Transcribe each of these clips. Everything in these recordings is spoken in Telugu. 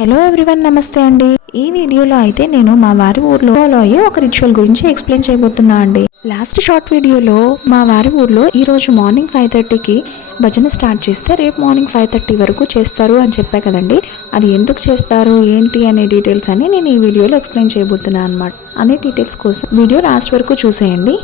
హలో ఎవ్రీవన్, నమస్తే అండి. ఈ వీడియోలో అయితే నేను మా వారి ఊర్లో ఫాలో అయ్యే ఒక రిచువల్ గురించి ఎక్స్ప్లెయిన్ చేయబోతున్నా అండి. లాస్ట్ షార్ట్ వీడియోలో మా వారి ఊర్లో ఈ రోజు మార్నింగ్ 5:30కి భజన స్టార్ట్ చేస్తే రేపు మార్నింగ్ 5:30 వరకు చేస్తారు అని చెప్పా కదండి. అది ఎందుకు చేస్తారు ఏంటి అనే డీటెయిల్స్ అని నేను ఈ వీడియోలో ఎక్స్ప్లెయిన్ చేయబోతున్నా అనమాట. అనే డీటెయిల్స్ కోసం వీడియో లాస్ట్ వరకు చూసేయండి.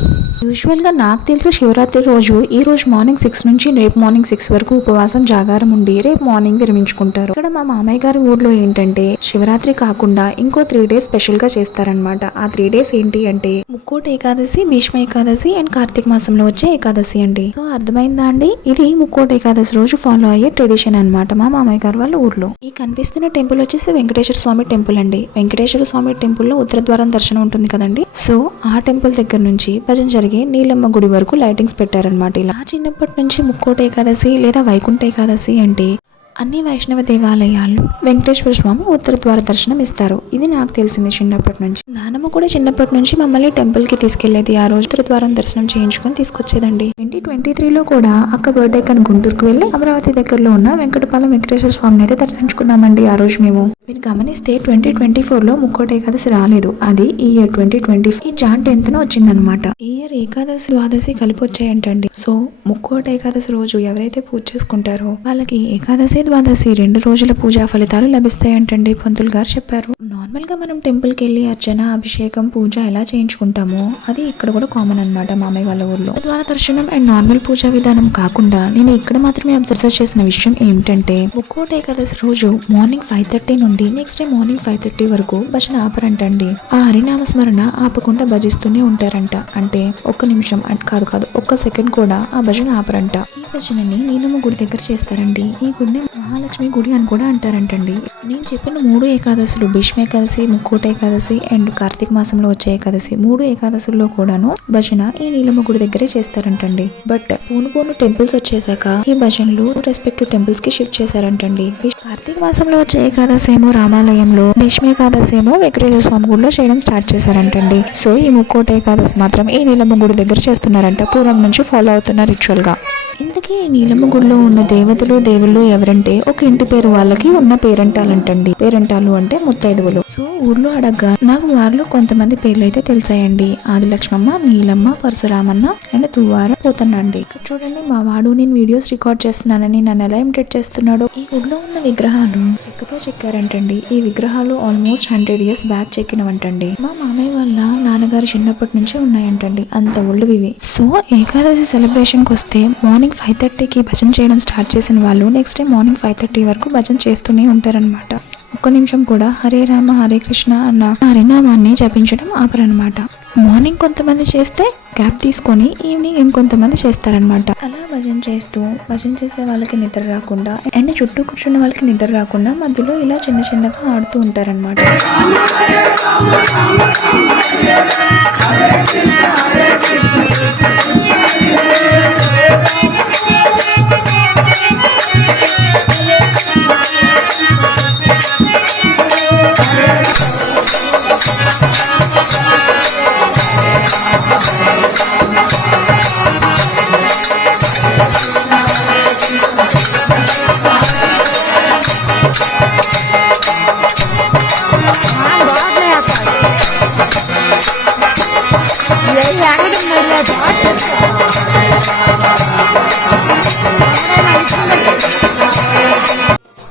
యూజువల్గా నాకు తెలిసి శివరాత్రి రోజు ఈ రోజు మార్నింగ్ 6 నుంచి రేపు మార్నింగ్ 6 వరకు ఉపవాసం జాగారం ఉండి రేపు మార్నింగ్ విరమించుకుంటారు. ఇక్కడ మా మామయ్య గారి ఊర్లో ఏంటంటే శివరాత్రి కాకుండా ఇంకో 3 డేస్ స్పెషల్ గా చేస్తారనమాట. ఆ 3 డేస్ ఏంటి అంటే ముక్కోటి ఏకాదశి, భీష్మ ఏకాదశి అండ్ కార్తీక మాసంలో వచ్చే ఏకాదశి అండి. సో అర్థమైందా అండి? ఇది ముక్కోటి ఏకాదశి రోజు ఫాలో అయ్యే ట్రెడిషన్ అనమాట మా మామయ్య గారు వాళ్ళ ఊర్లో. ఈ కనిపిస్తున్న టెంపుల్ వచ్చేసి వెంకటేశ్వర స్వామి టెంపుల్ అండి. వెంకటేశ్వర స్వామి టెంపుల్ లో ఉత్తర ద్వారం దర్శనం ఉంటుంది కదండి. సో ఆ టెంపుల్ దగ్గర నుంచి భజన జరిగే నీలమ్మ గుడి వరకు లైటింగ్స్ పెట్టారనమాట. ఇలా చిన్నప్పటి నుంచి ముక్కోటి ఏకాదశి లేదా వైకుంఠ ఏకాదశి అంటే అన్ని వైష్ణవ దేవాలయాలు వెంకటేశ్వర స్వామి ఉత్తర ద్వార దర్శనం ఇస్తారు. ఇది నాకు తెలిసింది చిన్నప్పటి నుంచి. నానమ్మ కూడా చిన్నప్పటి నుంచి మమ్మల్ని టెంపుల్ కి తీసుకెళ్లేది. ఆ రోజు ఉత్తర ద్వారం దర్శనం చేయించుకొని తీసుకొచ్చేదండి. 2023లో కూడా అక్క బర్త్డే కని గుంటూరుకు వెళ్లి అమరావతి దగ్గరలో ఉన్న వెంకటపాలెం వెంకటేశ్వర స్వామిని అయితే దర్శించుకున్నామండి. ఆ రోజు మేము మీరు గమనిస్తే 2024లో ముక్కోటి ఏకాదశి రాలేదు. అది ఈ ఇయర్ 2024 ఈ జాన్ 10th వచ్చిందనమాట. ఈ ఇయర్ ఏకాదశి ద్వాదశి కలిపి వచ్చాయంటండి. సో ముక్కోటి ఏకాదశి రోజు ఎవరైతే పూజ చేసుకుంటారో వాళ్ళకి ఏకాదశి ద్వాదశి 2 రోజుల పూజా ఫలితాలు లభిస్తాయంటండి పంతులు గారు చెప్పారు. నార్మల్ గా మనం టెంపుల్ కి వెళ్ళి అర్చన, అభిషేకం, పూజ ఎలా చేయించుకుంటామో అది ఇక్కడ కూడా కామన్ అనమాట మామయ్య వాళ్ళ ఊర్లో. ద్వార దర్శనం అండ్ నార్మల్ పూజా విధానం కాకుండా నేను ఇక్కడ మాత్రమే అబ్జర్వ్ చేసిన విషయం ఏమిటంటే ముక్కోటి ఏకాదశి రోజు మార్నింగ్ 5:30 నుండి నెక్స్ట్ డే మార్నింగ్ 5:30 వరకు భజన ఆపరంటండి. ఆ హరినామ స్మరణ ఆపకుండా భజిస్తూనే ఉంటారంట. అంటే ఒక్క నిమిషం కాదు ఒక్క సెకండ్ కూడా ఆ భజన ఆపరంట. ఈ భజనని నీలమ్మ గుడి దగ్గర చేస్తారండి. ఈ గుడిని మహాలక్ష్మి గుడి అని కూడా అంటారంటండి. నేను చెప్పిన 3 ఏకాదశులు భీష్మ ఏకాదశి, ముక్కోటి ఏకాదశి అండ్ కార్తీక మాసంలో వచ్చే ఏకాదశి 3 ఏకాదశుల్లో కూడాను భజన ఈ నీలమ్మ గుడి దగ్గరే చేస్తారంటండి. బట్ పోను టెంపుల్స్ వచ్చేసాక ఈ భజనలు రెస్పెక్టివ్ టెంపుల్స్ కి షిఫ్ట్ చేశారంటండి. కార్తీక మాసంలో వచ్చే ఏకాదశి ఏమో రామాలయంలో, భీష్మ ఏకాదశి ఏమో వెంకటేశ్వర స్వామి గుడిలో చేయడం స్టార్ట్ చేశారంటండి. సో ఈ ముక్కోటి ఏకాదశి మాత్రం ఈ నీలమ్మ గుడి దగ్గర చేస్తున్నారంట. పూర్వం నుంచి ఫాలో అవుతున్న రిచువల్ గా. ఇంతకీ నీలమ్మ గుడిలో ఉన్న దేవతలు, దేవుళ్ళు ఎవరంటే ఒక ఇంటి పేరు వాళ్ళకి ఉన్న పేరంటాలంటండి. పేరంటాలు అంటే ముత్తైదువులు. సో ఊర్లో అడగ్గా నాకు వారిలో కొంతమంది పేర్లు అయితే తెలిసాయండి. ఆదిలక్ష్మమ్మ, నీలమ్మ, పరశురామన్న అండ్ తువ్వార పోతనండి. ఇక్కడ చూడండి మా వాడు నేను వీడియోస్ రికార్డ్ చేస్తున్నానని నన్ను ఎలా ఇమిటేట్ చేస్తున్నాడు. ఈ గుడిలో ఉన్న విగ్రహాలు చెక్కతో చెక్కారంటండి. ఈ విగ్రహాలు ఆల్మోస్ట్ 100 years బ్యాక్ చెక్కినవంటండి. మా మామయ్య వాళ్ళ నాన్నగారు చిన్నప్పటి నుంచి ఉన్నాయంటండి. అంత ఓల్డ్ ఇవి. సో ఏకాదశి సెలబ్రేషన్ కి వస్తే మార్నింగ్ 5:30కి భజన చేయడం స్టార్ట్ చేసిన వాళ్ళు నెక్స్ట్ డే మార్నింగ్ 5:30 వరకు భజన చేస్తూనే ఉంటారనమాట. ఒక్క నిమిషం కూడా హరే రామ హరే కృష్ణ అన్న హరినామాన్ని జపించడం ఆపరనమాట. మార్నింగ్ కొంతమంది చేస్తే గ్యాప్ తీసుకొని ఈవినింగ్ ఇంకొంతమంది చేస్తారనమాట. అలా భజన చేసే వాళ్ళకి నిద్ర రాకుండా అండ్ చుట్టూ కూర్చున్న వాళ్ళకి నిద్ర రాకుండా మధ్యలో ఇలా చిన్నగా ఆడుతూ ఉంటారనమాట.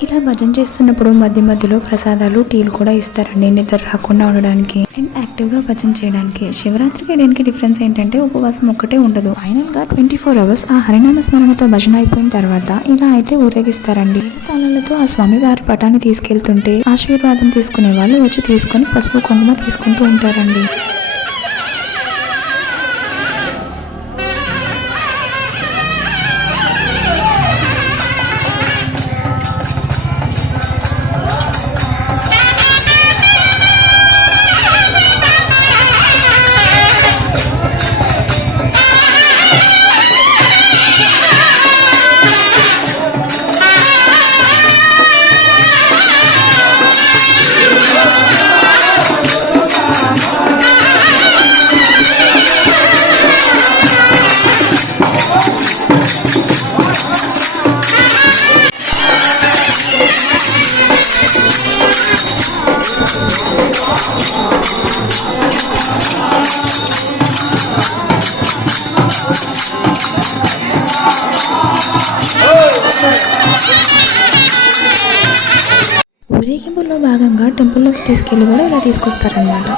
ఇలా భజన చేస్తున్నప్పుడు మధ్యలో ప్రసాదాలు, టీలు కూడా ఇస్తారండి నిద్ర రాకుండా ఉండడానికి అండ్ యాక్టివ్ గా భజన చేయడానికి. శివరాత్రికి దీనికి డిఫరెన్స్ ఏంటంటే ఉపవాసం ఒక్కటే ఉండదు. ఫైనల్ గా 24 hours ఆ హరినామ స్మరణతో భజన అయిపోయిన తర్వాత ఇలా అయితే ఊరేగిస్తారండి. తాళాలతో ఆ స్వామి వారి పటాన్ని తీసుకెళ్తుంటే ఆశీర్వాదం తీసుకునే వాళ్ళు వచ్చి తీసుకొని పసుపు కుంకుమ తీసుకుంటూ ఉంటారండి. ఊరేగింపులో భాగంగా టెంపుల్లోకి తీసుకెళ్లి కూడా ఇలా తీసుకొస్తారనమాట.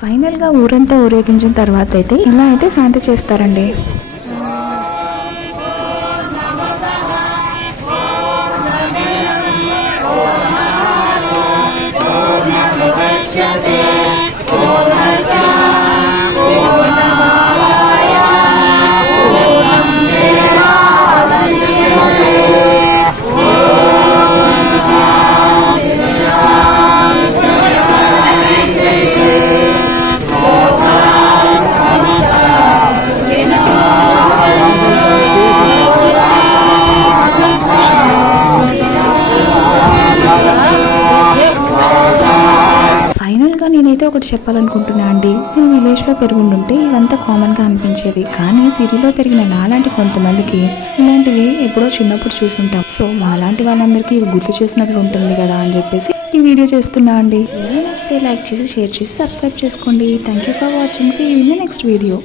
ఫైనల్గా ఊరంతా ఊరేగించిన తర్వాత అయితే ఇలా అయితే శాంతి చేస్తారండి. ఫైనల్గా నేనైతే ఒకటి చెప్పాలనుకుంటున్నా అండి. నేను విలేజ్లో పెరుగుంటుంటే ఇవంతా కామన్గా అనిపించేది, కానీ సిటీలో పెరిగిన నాలాంటి కొంతమందికి ఇలాంటివి ఎప్పుడో చిన్నప్పుడు చూసుంటాం. సో మాలాంటి వాళ్ళందరికీ ఇవి గుర్తు చేసినట్లు ఉంటుంది కదా అని చెప్పేసి ఈ వీడియో చేస్తున్నా అండి. వీడియో నచ్చితే లైక్ చేసి, షేర్ చేసి, సబ్స్క్రైబ్ చేసుకోండి. Thank you for watching. See you in the next video.